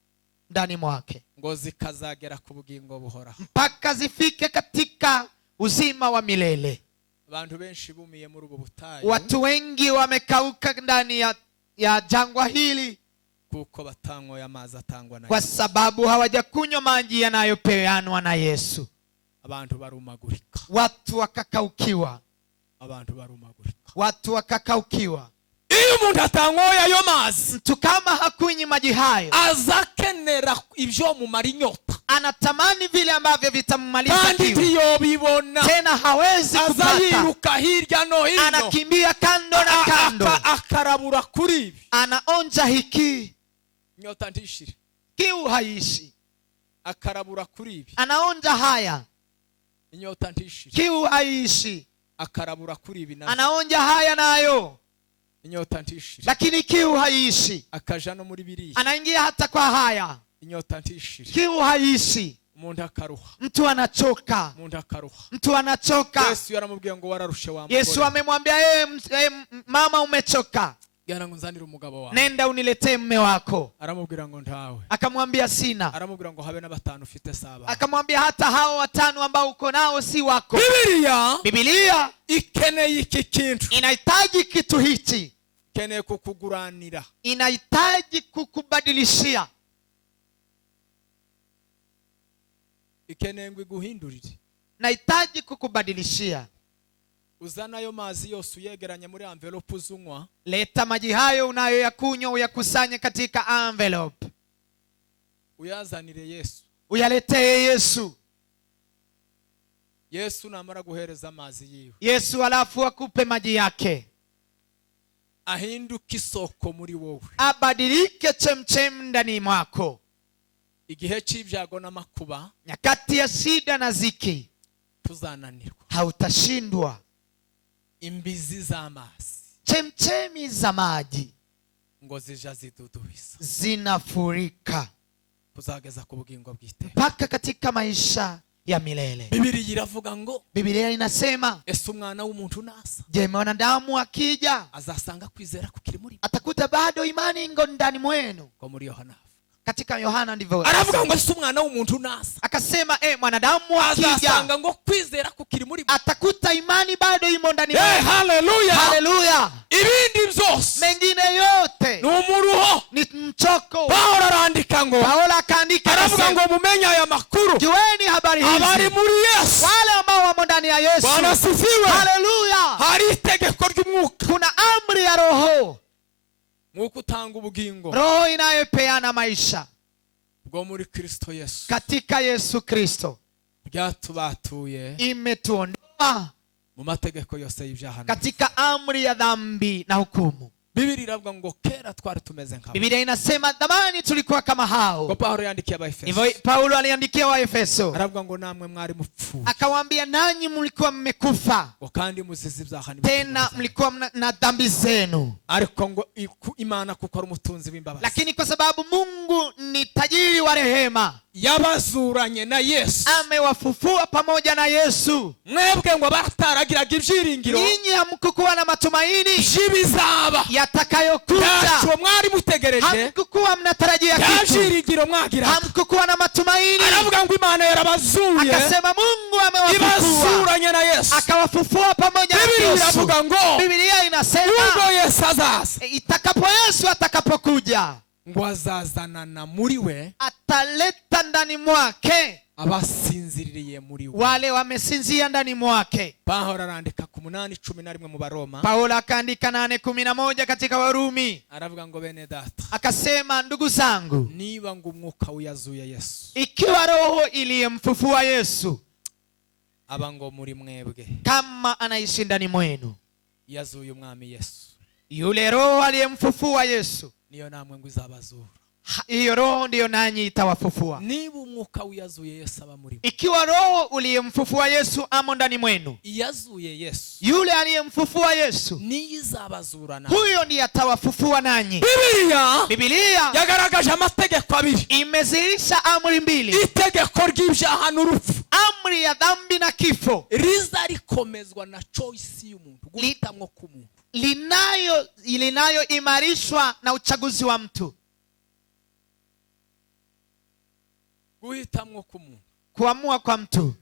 ndani mwake ngo zikazagera ku bugingo buhoraho. mpaka zifike katika uzima wa milele. Abantu benshi bumiye muri ubu butayu, Watu wengi wamekauka ndani ya jangwa hili kuko batanyoye amazi atangwa na kwa Yesu. sababu hawajakunywa maji yanayopeanwa na Yesu. Abantu barumagurika, Watu wakakaukiwa, abantu barumagurika. watu wakakaukiwa. Iyo umuntu atanyoye ayo mazi, Mtu kama hakunywi maji hayo azakenera ibyo mumara inyota, anatamani vile ambavyo vitamumaliza kandi kiu, ntiyobibona, tena hawezi kupata. azayiruka hirya no hino, Anakimbia kando na kando, akarabura kuri ibi, anaonja hiki, inyota ntishire, kiu haishi. akarabura kuri ibi, Anaonja haya, inyota ntishire, kiu haishi. akarabura kuri ibi, Anaonja haya nayo, inyota ntishire, lakini kiu haishi. akaja no muri biriya, Anaingia hata kwa haya, inyota ntishire, kiu haishi. umuntu akaruha, Mtu anachoka, umuntu akaruha. mtu anachoka. Yesu yaramubwiye ngo wararushe wa Yesu mugore, amemwambia mama, umechoka, gana ngo nzanire umugabo wawe. nenda uniletee mume wako. Aramubwira ngo ntawe, Akamwambia sina. aramubwira ngo habe n'abatanu ufite saba. Akamwambia hata hao 5 ambao uko nao si wako. Biblia ikeneye iki kintu, inahitaji kitu hichi, ikeneye kukuguranira, inahitaji kukubadilishia, ikeneye ngo iguhindurire. inahitaji kukubadilishia. Uzana ayo mazi yose uyegeranye muri envelope uzunywa, Leta maji hayo unayoyakunywa uyakusanye katika envelope, uyazanire Yesu. uyaletee Yesu. Yesu namara guhereza amazi yiwe, Yesu alafu akupe maji yake, ahinduke isoko muri wowe. abadilike chemchem ndani mwako. Igihe cy'ibyago n'amakuba, Nyakati ya shida na ziki, tuzananirwa. hautashindwa. Imbizi z'amazi Chemchemi za maji ngo zija zidudubiza, zinafurika kuzageza ku bugingo bw'iteka, mpaka katika maisha ya milele. Biblia iravuga ngo Biblia inasema, ese umwana w'umuntu nasa, je, mwanadamu akija azasanga kwizera kukiri muri atakuta bado imani ngo ndani mwenu? ngo muri Yohana. Katika Yohana ndivyo Aravuga ngo ese umwana w'umuntu nasa, akasema, mwanadamu akija azasanga ngo kwizera kukiri muri, atakuta imani bado imo ndani mwenu. haleluya. Haleluya. Ibindi byose Mengine yote ni umuruho. ni mchoko. Paulo arandika ngo, Paulo akaandika, aravuga ngo mumenye aya makuru, jueni habari abari hizi, muri Yesu. wale ambao wamo ndani ya Yesu. Bwana asifiwe. Haleluya. Hari itegeko ry'umwuka, Kuna amri ya Roho, mwuka utanga ubugingo Roho inayopeana maisha bwo muri Kristo Yesu, katika Yesu Kristo, byatubatuye imetuondoa mu mategeko yose y'ibyaha. katika amri ya dhambi na hukumu. Biblia iravuga ngo kera twari tumeze nkabo. Biblia inasema zamani tulikuwa kama hao. Ngo Paulo yandikiye Abaefeso, Hivyo Paulo aliandikia Waefeso, aravuga ngo namwe mwari mupfuye, akawaambia nanyi mlikuwa mmekufa, ngo kandi muzize ibyaha tena mlikuwa na dhambi zenu, ariko ngo Imana kuko ari umutunzi w'imbabazi, lakini kwa sababu Mungu ni tajiri wa rehema, yabazuranye na Yesu. Amewafufua pamoja na Yesu. Mwebwe ngo bataragiraga ibyiringiro Ninyi hamkukuwa na matumaini y'ibizaba yatakayokuja. Yacho mwari mutegereje. Hamkukuwa mnatarajia kitu. Yabyiringiro mwagira. Hamkukuwa na matumaini. Aravuga ngo Imana yarabazuye. Akasema Mungu amewafufua. Ibazuranye na Yesu. Akawafufua pamoja na Yesu. Biblia inavuga ngo Biblia inasema ubwo Yesu azaza. Itakapo Yesu atakapokuja. Ngo azazanana muri we. Ataleta ndani mwake abasinziririye muri we. Wale wamesinzia ndani mwake. Pawulo arandika ku 8:11 mu Baroma. Paulo akaandika 8:11 katika Warumi. Aravuga ngo bene data. Akasema ndugu zangu. Niba ngo umwuka uyazuye Yesu. Ikiwa roho iliyemfufua Yesu. Aba ngo muri mwebwe. Kama anaishi ndani mwenu. Yazuye umwami Yesu. Yule roho aliyemfufua Yesu. Niyo namwe ngo izabazura. Hiyo roho ndiyo nanyi itawafufua. Niba umwuka uyazuye Yesu aba muri. Ikiwa roho uliyemfufua Yesu amo ndani mwenu. Yazuye Yesu. Yule aliyemfufua Yesu. Ni izabazurana. Huyo ndiye atawafufua nanyi. Biblia yagaragaje amategeko abiri. Imezirisha amri mbili. Itegeko ry'ibyaha n'urupfu. Amri ya dhambi na kifo. Riza rikomezwa na choice y'umuntu. Guhitamwo k'umuntu. Linayo imarishwa na uchaguzi wa mtu. Guhitamwo k'umuntu. Kuamua kwa mtu.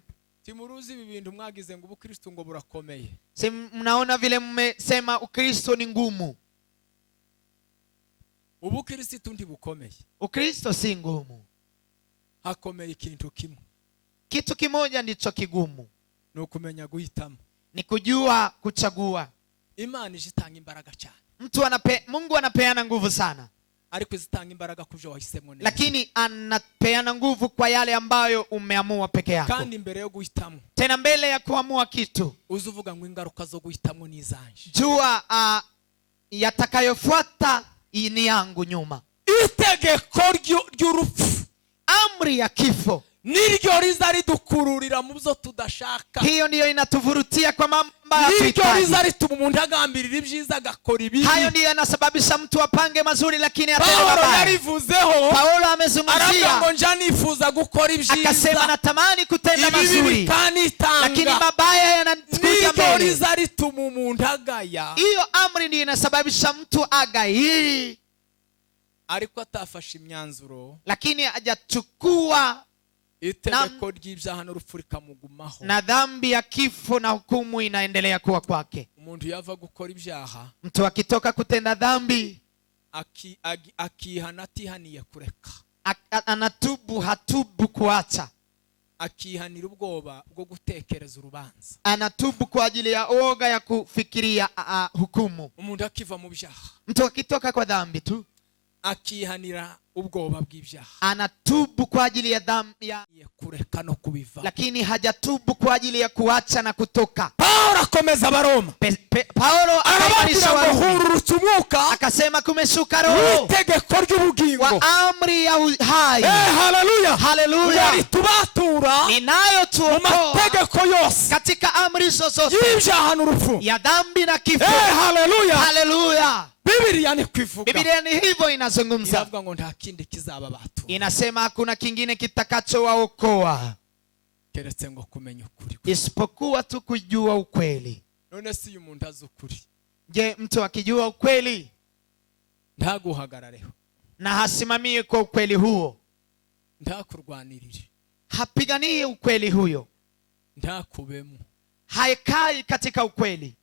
Timuruzi ibi bintu mwagize ngo ubukristo ngo burakomeye. Si mnaona vile mmesema Ukristo ni ngumu. Ubukristo ndi bukomeye. Ukristo si ngumu. Hakomeye ikintu kimwe. Kitu kimoja ndicho kigumu. Ni ukumenya guhitamo. Ni kujua kuchagua. Imana ijitanga imbaraga cyane. Mungu anapeana nguvu sana. Ariko izitanga imbaraga kuvyo wahisemo neza. Lakini anapeana nguvu kwa yale ambayo umeamua peke yako. Kandi mbere yo guhitamo. Tena mbele ya kuamua kitu. Uzuvuga ngo ingaruka zo guhitamo ni izanje. Jua yatakayofuata ni yangu nyuma. Itegeko ry'urupfu. Amri ya kifo. Niryo riza ridukururira mu byo tudashaka. Hiyo ndiyo inatuvurutia kwa mambo ambayo niryo riza rituma umuntu agambirira ibyiza agakora ibibi. Hayo ndiyo yanasababisha mtu apange mazuri lakini atende mabaya. Paulo yarivuzeho. Paulo amezungumzia. Aravuga ngo nja nifuza gukora ibyiza. Akasema natamani kutenda mazuri. Lakini mabaya yanakuja mbele. Niryo riza rituma umuntu agaya. Hiyo amri ndiyo inasababisha mtu agahiri. Ariko atafashe imyanzuro. Lakini hajachukua itegeko ry'ibyaha n'urupfu rikamugumaho. Na dhambi ya kifo na hukumu inaendelea kuwa kwake. Umuntu yava gukora ibyaha. Mtu akitoka kutenda dhambi. Akihana atihaniye kureka. Hatubu kuacha. Akihanira ubwoba bwo gutekereza urubanza. Anatubu kwa ajili ya oga ya kufikiria hukumu. Umuntu akiva mu byaha. Mtu akitoka kwa dhambi tu. Akihanira ubwoba bw'ibyaha. Anatubu kwa ajili ya dhambi ya kureka no kubiva. Lakini hajatubu kwa ajili ya kuacha na kutoka. Paulo akomeza Abaroma. Paulo akaimarisha Warumi. Umwuka. Akasema kumeshuka roho. Itegeko ry'ubugingo. Wa amri ya hai. Haleluya. Haleluya. Yaritubatura. Ninayo tuokoa. Mategeko yose. Katika amri zozote. Y'ibyaha n'urupfu. Ya dhambi na kifo. Haleluya. Haleluya. Biblia ni kwivuga. Biblia ni hivyo inazungumza. Iravuga ngo nta kindi kizaba batu. Inasema hakuna kingine kitakachowaokoa. Keretse ngo kumenya ukuri. Isipokuwa tu kujua ukweli. None si umuntu azi ukuri. Je, mtu akijua ukweli ntaguhagarareho na hasimamie kwa ukweli huo, ntakurwanirire, hapiganie ukweli huyo, ntakubemo, haikai katika ukweli,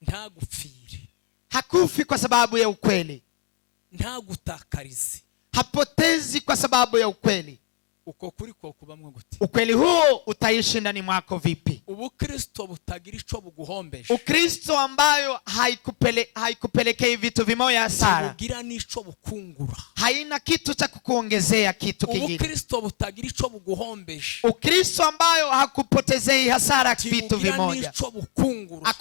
ntagupfire, hakufi kwa sababu ya ukweli, ntagutakarize, hapotezi kwa sababu ya ukweli. Uko kuri ko kubamwe gute? Ukweli huo utaishi ndani mwako vipi? Ubukristo butagira ico buguhombesha. Ukristo ambayo haikupelekei vitu vimoja hasara. Bugira nico bukungura. Haina kitu cha kukuongezea kitu kingine. Ubukristo butagira ico buguhombesha. Ukristo ambayo hakupotezei hasara vitu vimoja. Nico bukungura.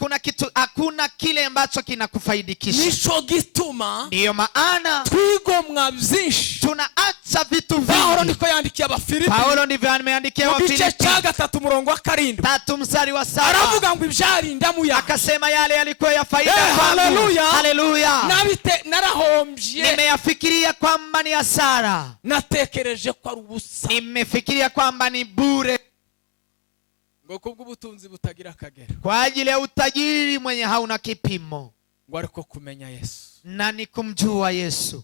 Hakuna kile ambacho kinakufaidikisha. Nico gituma. Ndiyo maana twigomwa byinshi. Tunaacha vitu vingi. Paulo niko yandika yandikiye Abafilipi Paulo ndivyo ameandikia mu gice Wafilipi cya 3 umurongo wa 7 3 mstari wa 7 aravuga ngo ibyari ndamuya akasema yale yalikuwa ya faida kwangu. Haleluya. Haleluya. Nabite narahombye, Nimeyafikiria kwamba ni hasara, natekereje ko ari ubusa, nimefikiria kwamba ni bure, ngo kubw'ubutunzi butagira akagera, kwa ajili ya utajiri mwenye hauna kipimo, ngo ariko kumenya Yesu na ni kumjua Yesu.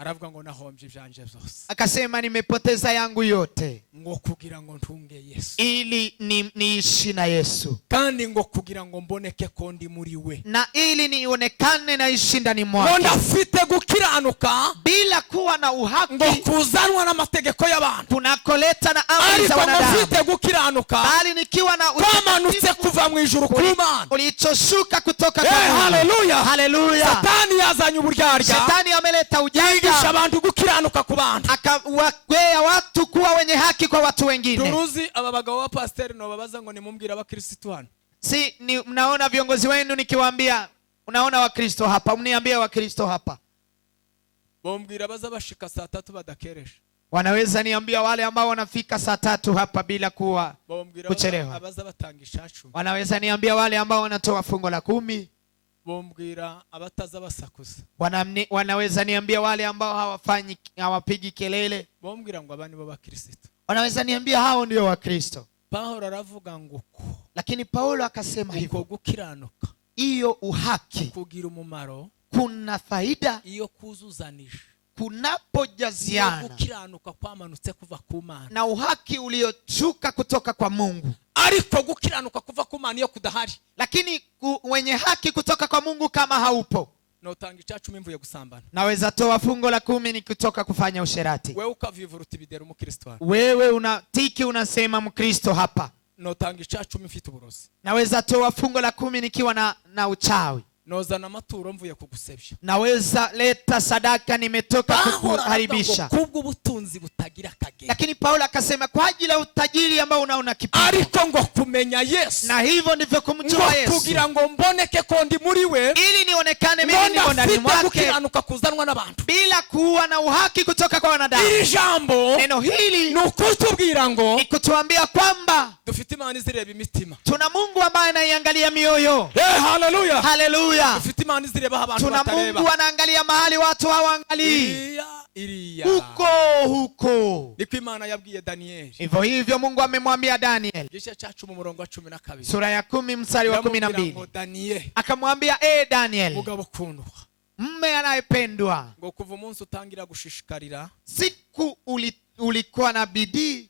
aravuga ngo nahombye ibyanje byose, Akasema nimepoteza yangu yote ngo kugira ngo ntunge Yesu, ili niishi na Yesu, kandi ngo kugira ngo mboneke ko ndi muri we, na ili nionekane naishi ndani ngo mwake, ndafite gukiranuka bila kuwa na ngo uhaki kuzanwa n'amategeko y'abantu, kunakoleta na amri za ariko ngo wanadamu, mfite gukiranuka bali nikiwa na kwamanutse kuva mu ijuru ku Mana. ulichoshuka kutoka kwa Mungu. Haleluya. Haleluya. Satani yazanye uburyarya, Shetani ameleta ujanja, yigisha abantu gukiranuka ku bantu, akawagea watu kuwa wenye haki kwa watu wengine. turuzi aba bagabo ba pastor no babaza ngo nimumbwira abakristo hano, Si ni, mnaona viongozi wenu nikiwaambia, unaona Wakristo hapa, mniambia Wakristo hapa, bombwira baza bashika saa 3 badakeresha, wanaweza niambia wale ambao wanafika saa 3 hapa bila kuwa bombwira kuchelewa. abaza batanga ishacu, Wanaweza niambia wale ambao wanatoa fungo la 10, bombwira abataza basakuza, wanaweza niambia wale ambao hawapigi kelele, bombwira ngo abani bo bakristo. wanaweza niambia hao ndio Wakristo. Paulo aravuga ngo Lakini Paulo akasema uko hivyo, gukiranuka hiyo uhaki kugira umumaro kuna faida iyo kuzuzanije, kunapojaziana, gukiranuka kwamanutse kuva ku Mana, na uhaki uliochuka kutoka kwa Mungu. ariko gukiranuka kuva ku Mana iyo kudahari, Lakini wenye haki kutoka kwa Mungu kama haupo, notanga icyacu mvuye gusambana, naweza toa fungo la 10 ni kutoka kufanya usherati. wewe ukavivura uti Bideri umukristo hano, Wewe unatiki unasema Mkristo hapa, notanga icyacu mfite uburozi, naweza toa fungo la 10 nikiwa na uchawi, nozana amaturo mvuye kugusebya, naweza leta sadaka nimetoka kukuharibisha. kubw'ubutunzi butagira akagera, Lakini Paulo akasema kwa ajili ya utajiri ambao unaona kipimo, ariko ngo kumenya Yesu, na hivyo ndivyo kumjua ngo Yesu, kugira ngo mboneke ko ndi muri we, ili nionekane mimi niko ndani ndafite mwake, gukiranuka kuzanwa n'abantu, bila kuwa na uhaki kutoka kwa wanadamu. iri jambo Neno hili ni ukutubwira ngo ni kutuambia kwamba dufite Imana izireba imitima. tuna Mungu ambaye anaiangalia mioyo. Haleluya. Haleluya. Dufite Imana izireba abantu Tuna batareba. Mungu anaangalia mahali watu hawaangalii. Iriya. Huko. Niko Imana yabwiye Danieli. Hivyo hivyo Mungu amemwambia Daniel. Igice cyacu mu murongo wa 12. Sura ya 10 mstari wa 12. Danieli. Akamwambia Daniel, mugabo kundwa, mme anayependwa, ngo kuva umunsi utangira gushishikarira, siku ulikuwa na bidii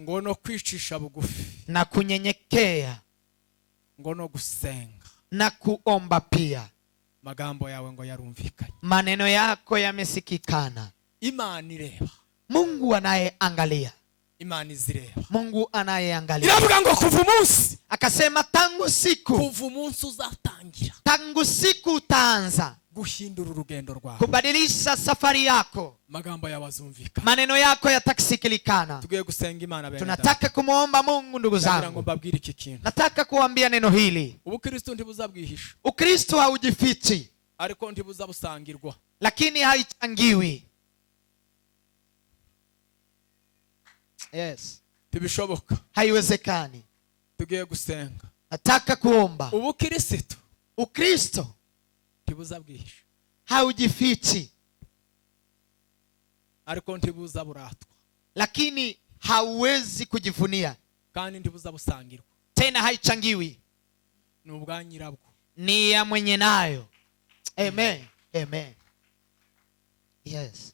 ngo no kwicisha bugufi, na kunyenyekea, ngo no gusenga, na kuomba pia, magambo yawe ngo yarumvikanye, maneno yako yamesikikana. Imana ireba, Mungu anayeangalia, Imana izireba, Mungu anayeangalia. iravuga ngo kuva umunsi, Akasema tangu siku, kuva umunsi uzatangira, tangu siku utaanza guhindura urugendo rwawe, kubadilisha safari yako, magambo yawe azumvikana, maneno yako yatasikilikana. tugiye gusenga Imana bene. Tunataka kumuomba Mungu. Ndugu ngo zangu, mbabwire iki kintu, nataka kuambia neno hili. ubukristo ntibuzabwihisha, Ukristo haujifichi, ariko ntibuzabusangirwa, lakini haichangiwi. Yes, tibishoboka, haiwezekani. tugiye gusenga. Nataka kuomba. Ubukristo Ukristo ntibuzabwihisha, haujifichi, ariko ntibuzaburatwa, lakini hauwezi kujivunia, kandi ntibuzabusangirwa, tena haichangiwi. ni ubwa nyirabwo, Ni ya mwenye nayo. Amen. Amen. Yes.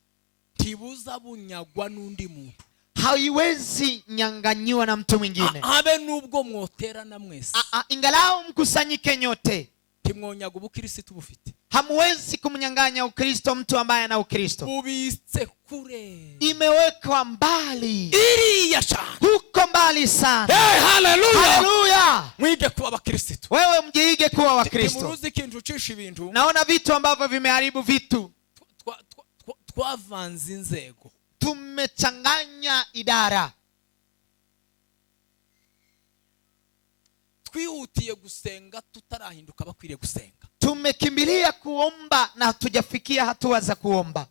ntibuzabunyagwa n'undi muntu, Haiwezi nyang'anywa na mtu mwingine. habe nubwo mwoterana mwese, Ingalao mkusanyike nyote, timwonyaga ubukristo bufite, hamwezi kumnyang'anya Ukristo mtu ambaye ana Ukristo. bubitse kure, Imewekwa mbali, iriya cyane, huko mbali sana. haleluya. Haleluya. Mwige kuba abakristo, Wewe mjiige kuwa Wakristo. muruzi ikintu ucisha ibintu, Naona vitu ambavyo vimeharibu vitu. twavanze inzego, Tumechanganya idara. twihutiye gusenga tutarahinduka bakwiriye gusenga. Tumekimbilia kuomba na hatujafikia hatua za kuomba.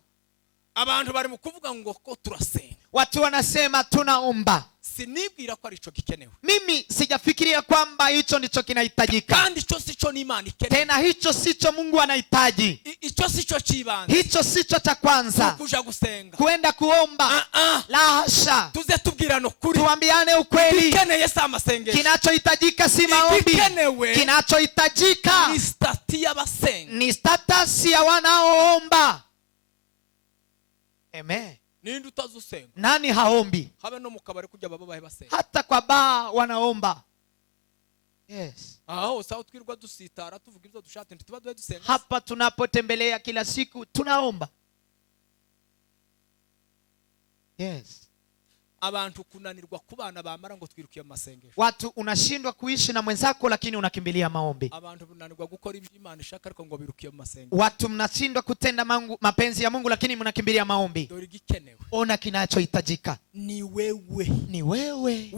abantu bari mu kuvuga ngo ko turasenga. Watu wanasema tunaomba. Sinibwira ko ari cyo gikenewe. Mimi sijafikiria kwamba hicho ndicho kinahitajika. Kandi cyo sicho ni Imana ikenewe. Tena hicho sicho Mungu anahitaji. Icyo sicho kibanza. Hicho sicho cha kwanza. Kuja gusenga. Kwenda kuomba. La hasha. Tuze tubwirana kuri. Tuambiane ukweli. Kikeneye sa masengesho. Kinachohitajika si maombi. Kinachohitajika ni stati y'abasenga. Ni status ya wanaoomba. Amen. Ninde utazusenga? Nani haombi? Habe no mukabari kujya bababaye basenga. Hata kwa baa wanaomba. Yes. Sawa twirwa dusitara tuvuga ibyo dushate ntituba dusenga. Hapa tunapotembelea kila siku tunaomba. Yes. Abantu kunanirwa kubana bamara ngo twirukiye masengesho. Watu unashindwa kuishi na mwenzako lakini unakimbilia maombi. Abantu kunanirwa gukora ibyo Imana ishaka ariko ngo birukiye masengesho. Watu mnashindwa kutenda mapenzi ya Mungu lakini mnakimbilia maombi. Dori gikenewe. Ona kinachohitajika. Ni wewe. Ni wewe.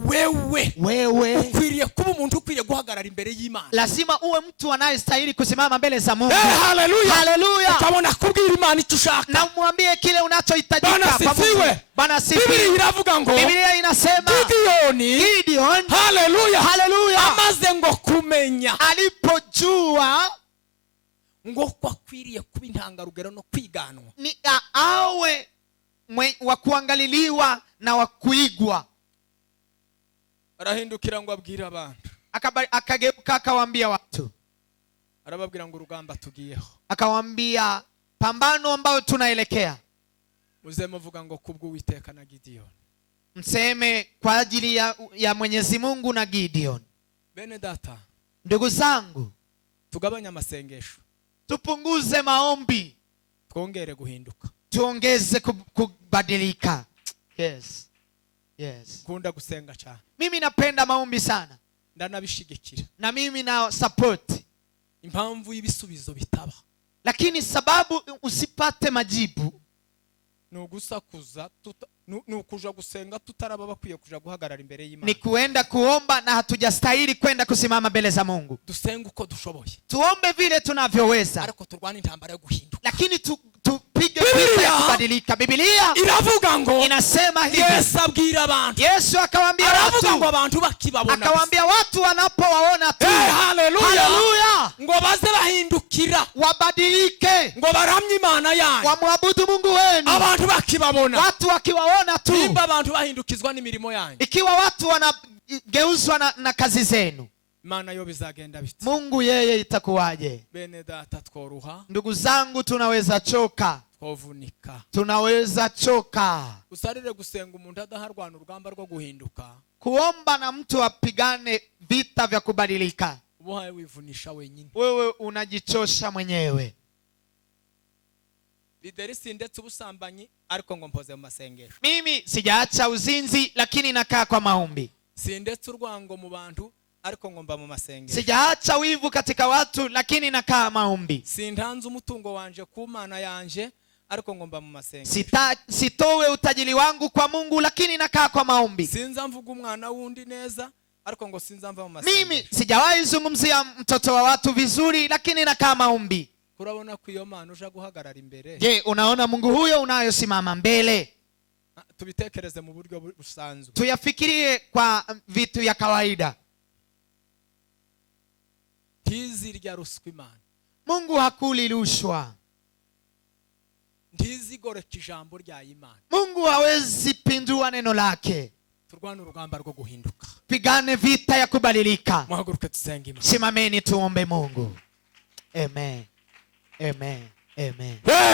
Wewe. Ukwiriye kuba umuntu ukwiriye guhagarara imbere y'Imana. Lazima uwe mtu anayestahili kusimama mbele za Mungu. Hallelujah. Hallelujah. Utabona kubwira Imana icyo ushaka. Na mwambie kile unachohitajika kwa Mungu. Bwana sifiwe. Biblia iravuga ngo Biblia inasema Gideon hallelujah amaze ngo kumenya alipojua ngo kwakwiriye kuba intangarugero no kwiganwa ni awe wa kuangaliliwa na wa kuigwa. Arahindukira ngo abwira abantu. Akageuka akawaambia watu. Arababwira ngo urugamba tugiyeho. Akawaambia pambano ambao tunaelekea. Muzeme vuga ngo kubwo Uwiteka na Gideon. Mseme kwa ajili ya Mwenyezi Mungu na Gideon. Bene data. Ndugu zangu, tugabanya masengesho. Tupunguze maombi. Twongere guhinduka. Tuongeze kubadilika. Yes. Kunda gusenga cyane. Mimi napenda maombi sana. Ndanabishigikira. Na mimi na support. Impamvu y'ibisubizo bitaba. Lakini sababu usipate majibu nugusakuza nukuja gusenga tutaraba bakwiye kuja guhagarara imbere y'Imana. Ni kuenda kuomba na hatujastahili kwenda kusimama mbele za Mungu. Dusenga uko dushoboye. Tuombe vile tunavyoweza. Ariko turwane intambara yo guhinduka. Lakini tupige vita ya kubadilika. Biblia iravuga ngo inasema hivi. Yesu abwira abantu. Yesu akawaambia watu. Aravuga ngo abantu bakibabona. Akawaambia watu wanapowaona tu. Hallelujah. Ngo baze bahindukira. Wabadilike. Ngo baramye Imana yanyu. Wamwabudu Mungu wenu. Abantu bakibabona. Watu wakiwaona tu. Nimba abantu bahindukizwa n'imirimo yanyu. Ikiwa watu wanageuzwa na kazi zenu. Imana yo bizagenda biti. Mungu yeye itakuwaje? Bene data tworuha. Ndugu zangu tunaweza choka. Twovunika. Tunaweza choka. Usarire gusenga umuntu adaharwana urugamba rwo guhinduka. Kuomba na mtu apigane vita vya kubadilika. Ubuhaye wivunisha wenyine. Wewe unajichosha mwenyewe. Bideri ndetse ubusambanyi ariko ngo mpoze mu masengesho. Mimi sijaacha uzinzi lakini nakaa kwa maombi. Ndetse urwango mu bantu ariko ngomba mu masengesho. Sijaacha wivu katika watu lakini nakaa maombi. Sintanze umutungo wanje ku Mana yanje ariko ngomba mu masengesho. Sitowe utajiri wangu kwa Mungu lakini nakaa kwa maombi. Sinza mvuga umwana wundi neza ariko ngo sinza mva mu masengesho. Mimi sijawahi zungumzia mtoto wa watu vizuri lakini nakaa maombi. Kurabona ko iyo Mana uja guhagarara imbere. Je, unaona Mungu huyo unayosimama mbele? Tubitekereze mu buryo busanzwe. Tuyafikirie kwa vitu ya kawaida. Ntizirya ruswa Imana. Mungu hakuli rushwa. Ntizigoreka ijambo rya Imana. Mungu hawezi pindua neno lake. Turwane urugamba rwo guhinduka. Pigane vita ya kubadilika. Muhaguruke tusenge Imana. Simameni tuombe Mungu. Amen. Hey,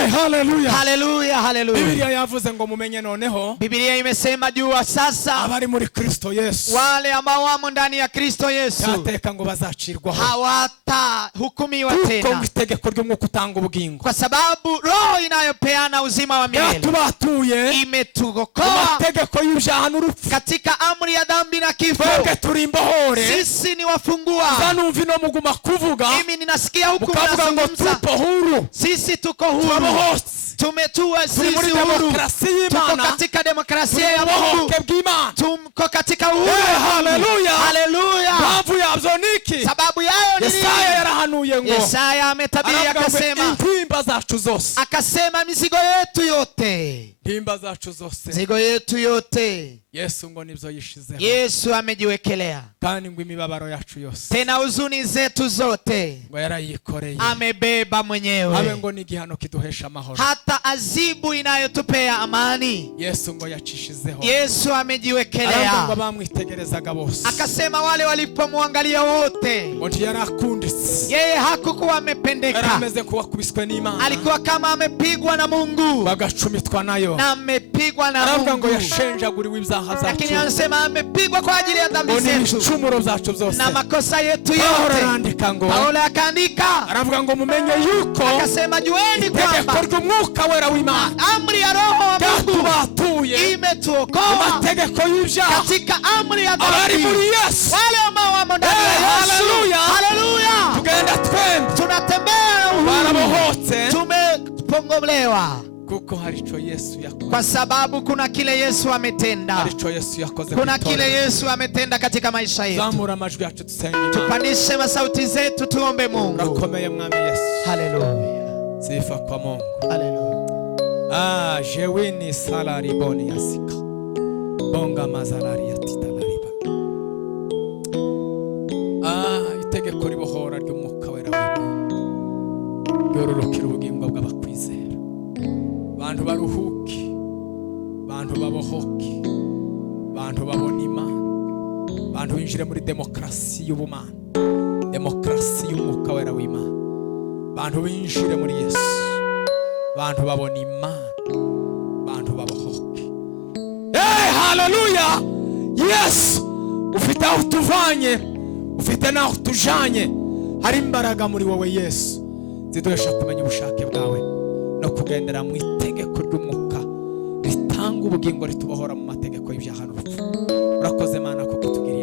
hallelujah. Biblia yavuze ngo mumenye noneho. Biblia imesema jua sasa abari muri Kristo Yesu. Wale ambao wamo ndani ya Kristo Yesu. Yateka ngo bazacirwaho. Hawatahukumiwa tena. Kuko itegeko ry'umwuka utanga ubugingo. Kwa sababu roho inayopeana uzima wa milele. Yatubatuye. Imetuokoa. Mategeko y'ibyaha n'urupfu. Katika amri ya dhambi na kifo. Twebwe turi imbohore. Sisi ni wafungwa. Zanumva no muguma kuvuga. Mimi ninasikia huku mnazungumza. Sisi tuko huru. Tumetua sisi huru. Tuko katika demokrasia ya Mungu. Tuko katika uhuru. Hallelujah. Hallelujah. Babu ya abzoniki. Sababu yao ni Yesaya yarahanuye yarahanuye ngo Yesaya ametabiri akasema, intimba zacu zose, akasema mizigo yetu yote, intimba zacu zose, mizigo yetu yote Yesu ngo nibyo yishizeho, Yesu amejiwekelea, kandi ngo imibabaro yacu yose, tena huzuni zetu zote ngo yarayikoreye, amebeba mwenyewe, abe ngo ni igihano kiduhesha amahoro, hata azibu inayotupea amani Yesu ngo yacishizeho, Yesu amejiwekelea. ngo bamwitegerezaga bose, Akasema wale walipomwangalia wote, ngo yarakunditse, yeye hakukuwa amependeka, yarameze kuwa kubiswe n'Imana, alikuwa kama amepigwa na Mungu, bagacumitwa nayo, na amepigwa na Mungu, ngo yashenjaguriwe ibyaha zacu, lakini anasema amepigwa kwa ajili ya dhambi zetu n'ibicumuro byacu byose na makosa yetu Paulo yote. arandika ngo, Paulo akaandika, aravuga ngo mumenye yuko akasema jueni kwamba itegeko ry'umwuka wera w'Imana, amri ya Roho wa Mungu batuye imetuokoa amategeko y'ibyaha, katika amri ya abari dhambi. muri Yesu, Wale ambao wamo ndani ya Yesu, haleluya, haleluya, tugenda twembi tunatembea uhuru, barabohotse, tumepongolewa kuko harico Yesu yakoze, kwa sababu kuna kile Yesu ametenda, harico Yesu yakoze, kuna kile Yesu ametenda katika maisha yetu. zamura amajwi yacu tusenge Imana, Tupanishe masauti zetu tuombe Mungu. urakomeye mwami Yesu, Haleluya, sifa kwa Mungu, haleluya. jewini salari boni yasika bonga mazalari yatitalariba, itegeko ribohora ry'umwuka wera w'Imana yororokera ubugingo bw'abakwizera, abantu baruhuke, abantu babohoke, abantu babona Imana, abantu binjire muri demokarasi y'ubumana, demokarasi y'umwuka wera w'Imana, abantu binjire muri Yesu, abantu babona Imana, abantu babohoke. Haleluya! Yesu ufite aho tuvanye, ufite naho tujanye, hari imbaraga muri wowe Yesu ziduhesha kumenya ubushake bwawe no kugendera mu itegeko ry'umwuka ritanga ubugingo, ritubohora mu mategeko y'ibyaha n'urupfu. Urakoze Mana.